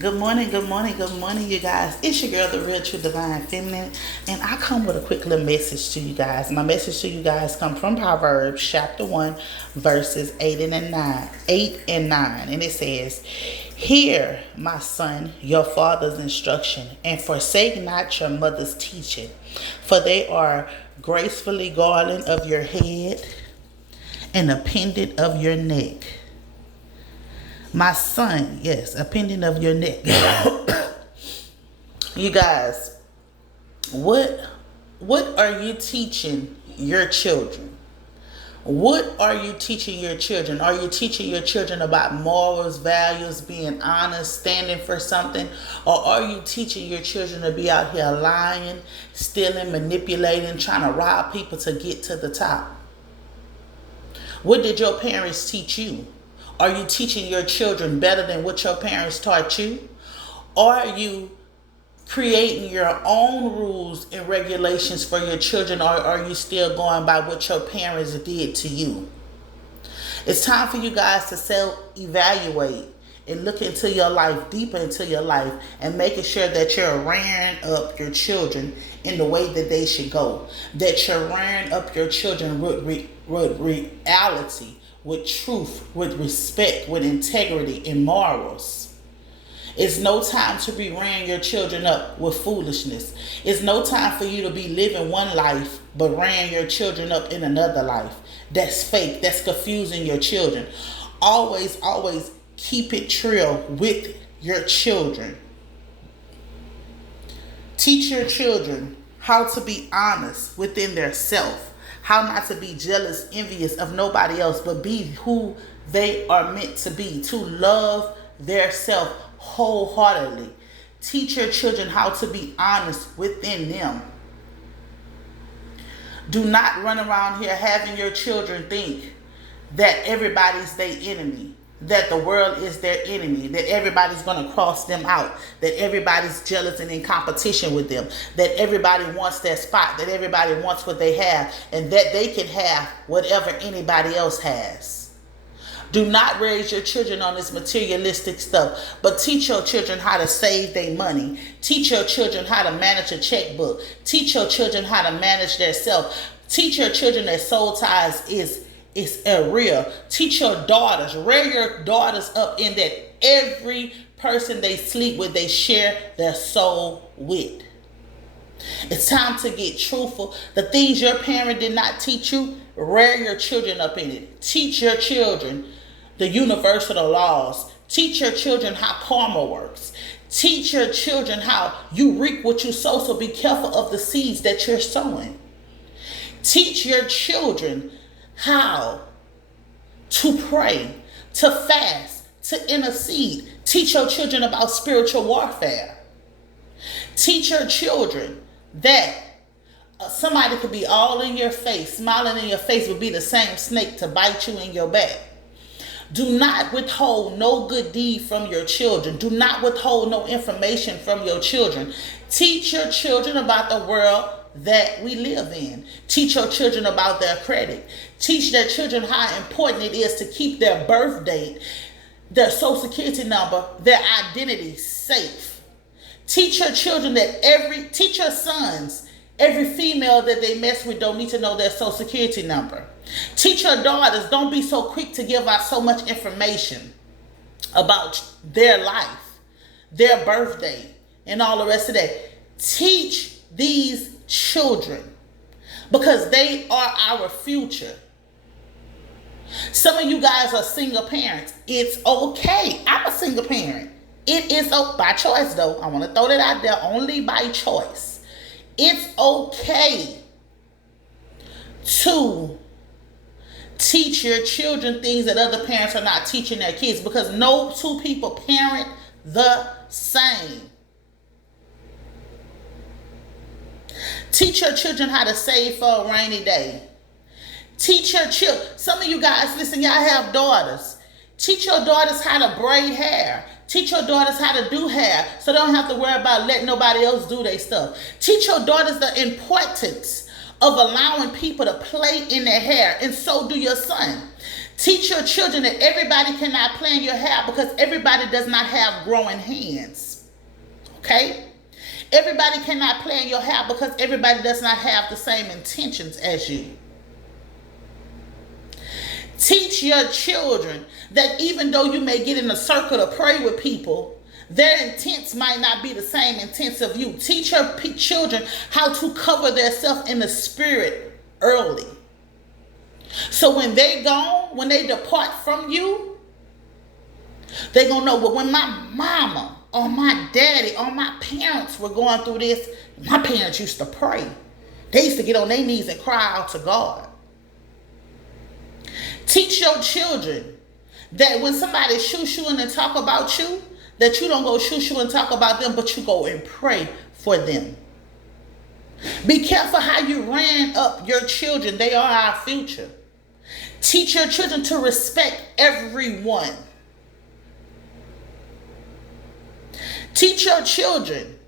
Good morning, you guys. It's your girl, the real true divine feminine, and I come with a quick little message to you guys. My message to you guys come from Proverbs chapter 1, verses 8 and 9, and it says, "Hear, my son, your father's instruction, and forsake not your mother's teaching, for they are gracefully garland of your head and a pendant of your neck." My son, yes, a pendant of your neck. You guys, what are you teaching your children? What are you teaching your children? Are you teaching your children about morals, values, being honest, standing for something? Or are you teaching your children to be out here lying, stealing, manipulating, trying to rob people to get to the top? What did your parents teach you? Are you teaching your children better than what your parents taught you? Or are you creating your own rules and regulations for your children, or are you still going by what your parents did to you? It's time for you guys to self-evaluate and look into your life, deeper into your life, and making sure that you're rearing up your children in the way that they should go. That you're rearing up your children with reality, with truth, with respect, with integrity and morals. It's no time to be rearing your children up with foolishness. It's no time for you to be living one life but rearing your children up in another life. That's fake. That's confusing your children. Always keep it real with your children. Teach your children how to be honest within their self, how not to be jealous, envious of nobody else, but be who they are meant to be, to love their self wholeheartedly. Teach your children how to be honest within them. Do not run around here having your children think that everybody's their enemy, that the world is their enemy, that everybody's going to cross them out, that everybody's jealous and in competition with them, that everybody wants their spot, that everybody wants what they have, and that they can have whatever anybody else has. Do not raise your children on this materialistic stuff, but teach your children how to save their money. Teach your children how to manage a checkbook. Teach your children how to manage their self. Teach your children that soul ties is real. Teach your daughters, rear your daughters up in that every person they sleep with, they share their soul with. It's time to get truthful. The things your parent did not teach you, rear your children up in it. Teach your children the universal laws. Teach your children how karma works. Teach your children how you reap what you sow, so be careful of the seeds that you're sowing. Teach your children how to pray, to fast, to intercede. Teach your children about spiritual warfare. Teach your children that somebody could be all in your face, smiling in your face, would be the same snake to bite you in your back. Do not withhold no good deed from your children. Do not withhold no information from your children. Teach your children about the world that we live in. Teach your children about their credit. Teach their children how important it is to keep their birth date, their social security number, their identity safe. Teach your children teach your sons, every female that they mess with don't need to know their social security number. Teach your daughters, don't be so quick to give out so much information about their life, their birthday, and all the rest of that. Teach these children, because they are our future. Some of you guys are single parents. It's okay. I'm a single parent. It is by choice, though. I want to throw that out there, only by choice. It's okay to teach your children things that other parents are not teaching their kids, because no two people parent the same. Teach your children how to save for a rainy day. Teach your children. Some of you guys, listen, y'all have daughters. Teach your daughters how to braid hair. Teach your daughters how to do hair so they don't have to worry about letting nobody else do their stuff. Teach your daughters the importance of allowing people to play in their hair, and so do your son. Teach your children that everybody cannot play in your hair because everybody does not have growing hands. Okay? Everybody cannot play in your hair because everybody does not have the same intentions as you. Teach your children that even though you may get in a circle to pray with people, their intents might not be the same intents of you. Teach your children how to cover themselves in the spirit early. So when they gone, when they depart from you, they gonna know, well, when my mama or my daddy or my parents were going through this, my parents used to pray. They used to get on their knees and cry out to God. Teach your children that when somebody's shoo-shooing and talk about you, that you don't go shoo-shoo and talk about them, but you go and pray for them. Be careful how you ran up your children. They are our future. Teach your children to respect everyone. Teach your children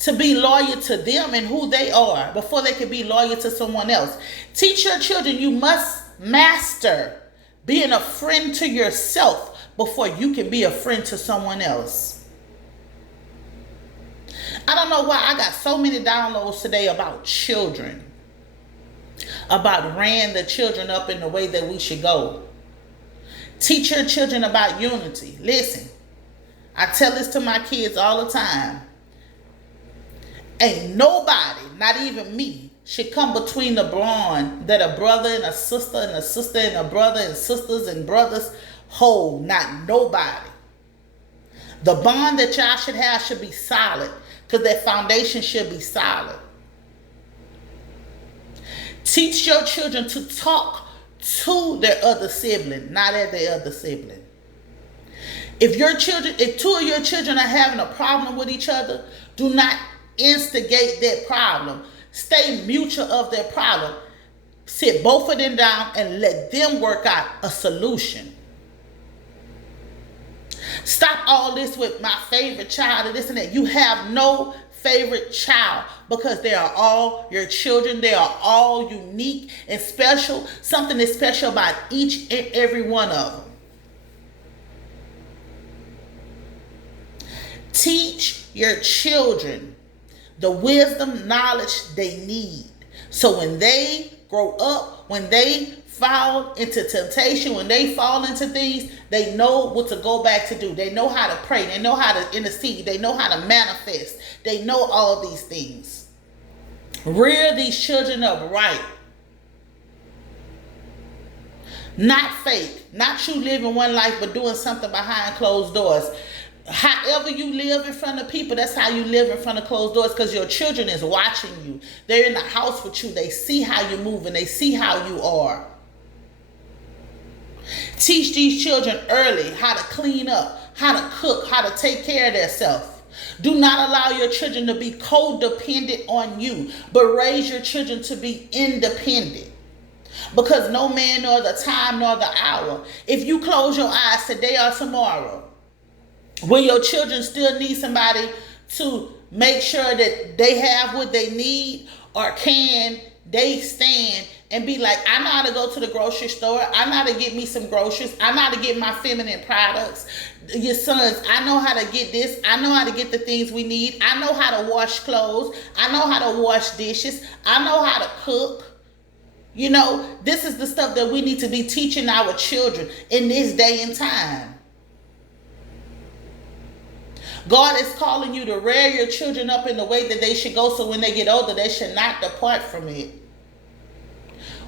to be loyal to them and who they are before they can be loyal to someone else. Teach your children you must master being a friend to yourself before you can be a friend to someone else. I don't know why I got so many downloads today about children, about rearing the children up in the way that we should go. Teach your children about unity. Listen, I tell this to my kids all the time. Ain't nobody, not even me, should come between the bond that a brother and a sister and a brother and sisters and brothers hold. Not nobody. The bond that y'all should have should be solid, because that foundation should be solid. Teach your children to talk to their other sibling, not at their other sibling. If two of your children are having a problem with each other, do not instigate that problem. Stay mutual of their problem. Sit both of them down and let them work out a solution. Stop all this with my favorite child and this and that. You have no favorite child because they are all your children. They are all unique and special. Something is special about each and every one of them. Teach your children the wisdom, knowledge they need. So when they grow up, when they fall into temptation, when they fall into things, they know what to go back to do. They know how to pray. They know how to intercede. They know how to manifest. They know all these things. Rear these children up right. Not fake. Not you living one life but doing something behind closed doors. However you live in front of people, that's how you live in front of closed doors, because your children is watching you. They're in the house with you. They see how you move and they see how you are. Teach these children early how to clean up, how to cook, how to take care of themselves. Do not allow your children to be codependent on you, but raise your children to be independent. Because no man nor the time nor the hour. If you close your eyes today or tomorrow, when your children still need somebody to make sure that they have what they need, or can they stand and be like, I know how to go to the grocery store. I know how to get me some groceries. I know how to get my feminine products. Your sons, I know how to get this. I know how to get the things we need. I know how to wash clothes. I know how to wash dishes. I know how to cook. You know, this is the stuff that we need to be teaching our children in this day and time. God is calling you to rear your children up in the way that they should go, so when they get older, they should not depart from it.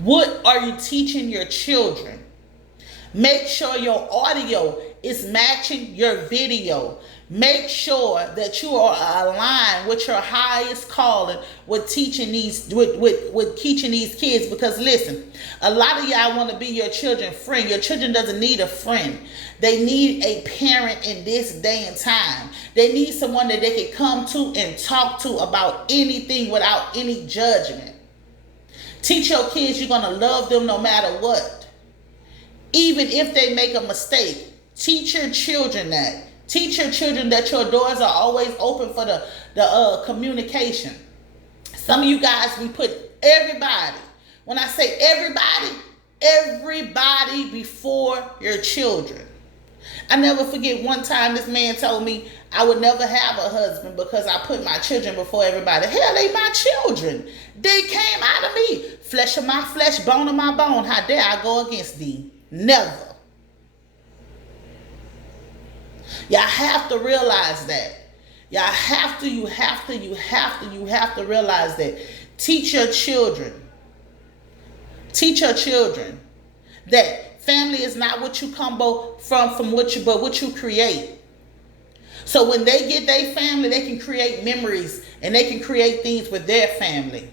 What are you teaching your children? Make sure your audio is matching your video. Make sure that you are aligned with your highest calling with teaching these teaching these kids. Because listen, a lot of y'all want to be your children's friend. Your children doesn't need a friend. They need a parent in this day and time. They need someone that they can come to and talk to about anything without any judgment. Teach your kids you're going to love them no matter what. Even if they make a mistake, teach your children that. Teach your children that your doors are always open for the communication. Some of you guys, we put everybody. When I say everybody, Everybody before your children. I never forget one time this man told me I would never have a husband because I put my children before everybody. Hell, they my children. They came out of me. Flesh of my flesh, bone of my bone. How dare I go against thee? Never. Y'all have to realize that. You have to realize that. Teach your children. Teach your children that family is not what you combo from but what you create. So when they get their family, they can create memories and they can create things with their family.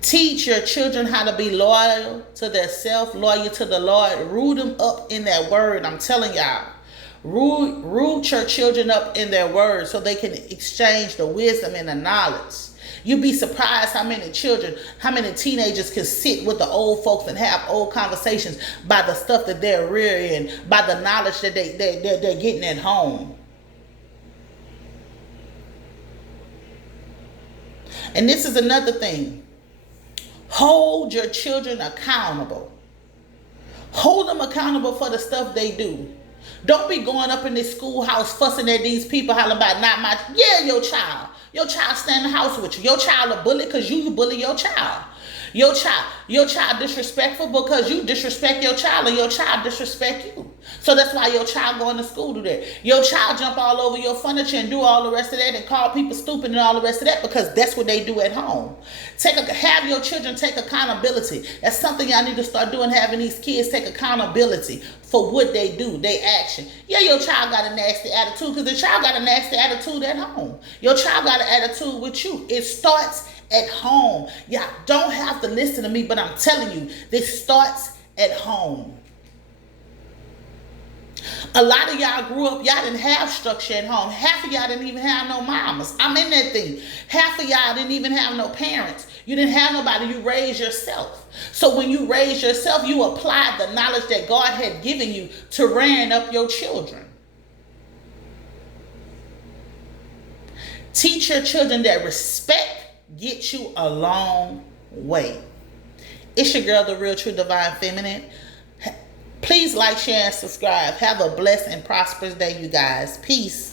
Teach your children how to be loyal to their self, loyal to the Lord. Root them up in that word. I'm telling y'all. Root your children up in their word so they can exchange the wisdom and the knowledge. You'd be surprised how many teenagers can sit with the old folks and have old conversations by the stuff that they're rearing, by the knowledge that they're getting at home. And this is another thing. Hold your children accountable. Hold them accountable for the stuff they do. Don't be going up in this schoolhouse fussing at these people, hollering about not my... Yeah, your child. Your child stay in the house with you. Your child a bully because you bully your child. Your child disrespectful because you disrespect your child and your child disrespect you. So that's why your child going to school do that. Your child jump all over your furniture and do all the rest of that and call people stupid and all the rest of that because that's what they do at home. Have your children take accountability. That's something y'all need to start doing, having these kids take accountability for what they do, they action. Yeah, your child got a nasty attitude because the child got a nasty attitude at home. Your child got an attitude with you. It starts at home. Y'all don't have to listen to me, but I'm telling you, this starts at home. A lot of y'all grew up, y'all didn't have structure at home. Half of y'all didn't even have no mamas. I'm in that thing. Half of y'all didn't even have no parents. You didn't have nobody. You raised yourself. So when you raised yourself, you applied the knowledge that God had given you to rearing up your children. Teach your children that respect gets you a long way. It's your girl, the Real True Divine Feminine. Please like, share, and subscribe. Have a blessed and prosperous day, you guys. Peace.